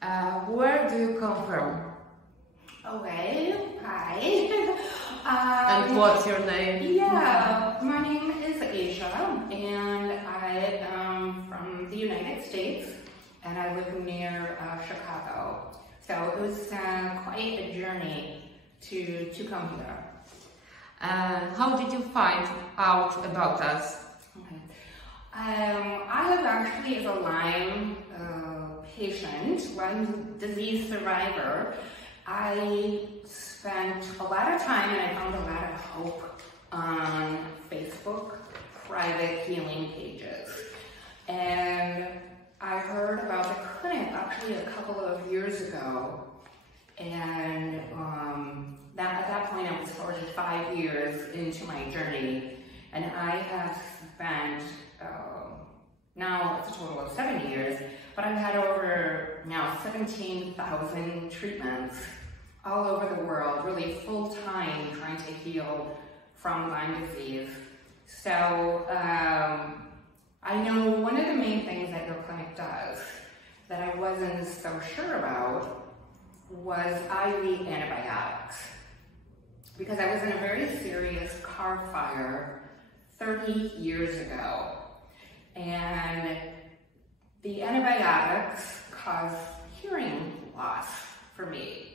Where do you come from? Okay, hi. And what's your name? Yeah, my name is Asia, and I am from the United States, and I live near Chicago. So it was quite a journey to come here. How did you find out about us? Okay. I have actually, as a Lyme patient, Lyme disease survivor, I spent a lot of time and I found a lot of hope on Facebook private healing pages. And I heard about the clinic actually a couple of years ago. And at that point I was already 5 years into my journey. And I have spent, now it's a total of 7 years, but I've had over now 17,000 treatments all over the world, really full-time trying to heal from Lyme disease. So I know one of the main things that your clinic does that I wasn't so sure about was IV antibiotics. Because I was in a very serious car fire 30 years ago. And the antibiotics caused hearing loss for me.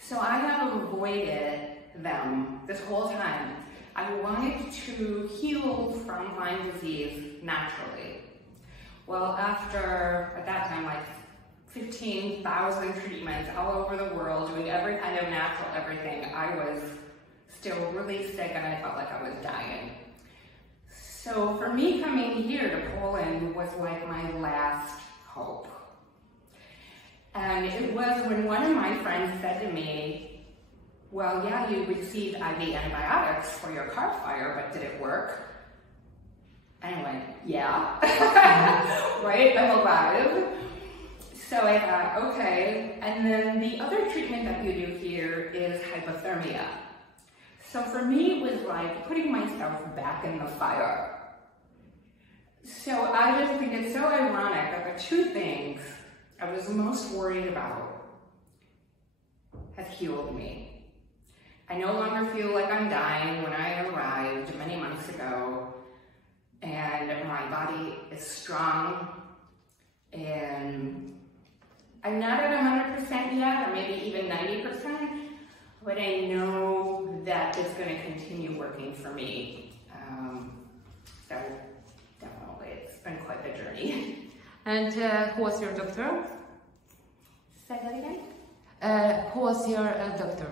So I have avoided them this whole time. I wanted to heal from Lyme disease naturally. Well, after, at that time, like 15,000 treatments all over the world, doing every kind of natural everything, I was still really sick and I felt like I was dying. So for me, coming here to Poland was like my last hope. And it was when one of my friends said to me, well, yeah, you received IV antibiotics for your car fire, but did it work? And I went, yeah, right, I'm alive. So I thought, okay. And then the other treatment that you do here is hypothermia. So for me, it was like putting myself back in the fire. So I just think it's so ironic that the two things I was most worried about have healed me. I no longer feel like I'm dying when I arrived many months ago, and my body is strong, and I'm not at 100% yet, or maybe even 90%, but I know that it's going to continue working for me. So definitely, it's been quite a journey. And who was your doctor? Say that again? Who was your doctor?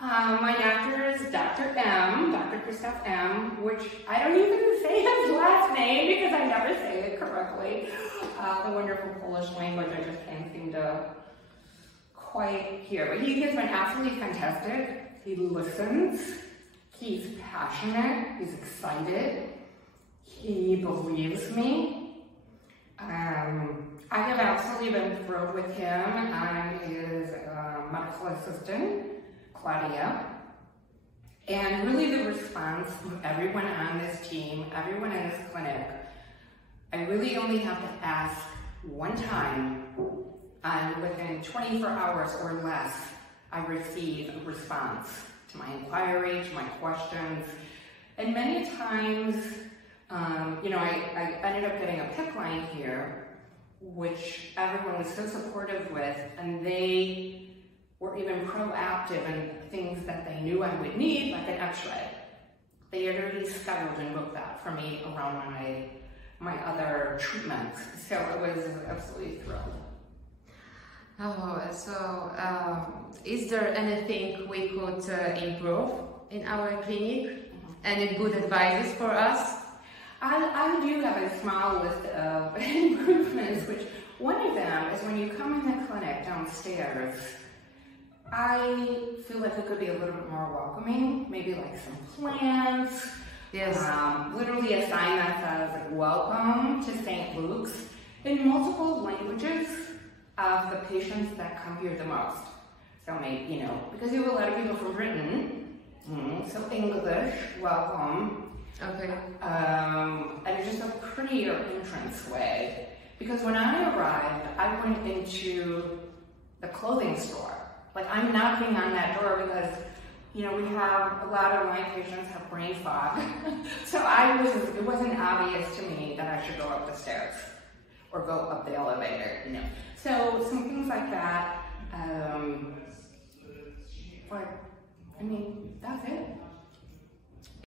My doctor is Dr. M, Dr. Christoph M, which I don't even say his last name because I never say it correctly. The wonderful Polish language, I just can't seem to quite hear. But he has been absolutely fantastic. He listens. He's passionate. He's excited. He believes me. I have absolutely been thrilled with him and his medical assistant, Claudia. And really the response from everyone on this team, everyone in this clinic, I really only have to ask one time, and within 24 hours or less, I receive a response to my inquiry, to my questions. And many times, you know, I ended up getting a PIC line here, which everyone was so supportive with, and they were even proactive in things that they knew I would need, like an x-ray. They had already scheduled and booked that for me around my other treatments. So I was absolutely thrilled. Oh, so is there anything we could improve in our clinic? Any good advices for us? I do have a small list of improvements, which one of them is when you come in the clinic downstairs, I feel like it could be a little bit more welcoming, maybe like some plants. Yes. Literally a sign that says, welcome to St. Luke's, in multiple languages of the patients that come here the most. So maybe, you know, because you have a lot of people from Britain, so English, welcome. Okay. And just a prettier entrance way. Because when I arrived, I went into the clothing store. Like, I'm knocking on that door because, you know, we have, a lot of my patients have brain fog. So it wasn't obvious to me that I should go up the stairs or go up the elevator, you know. So some things like that. But, I mean, that's it.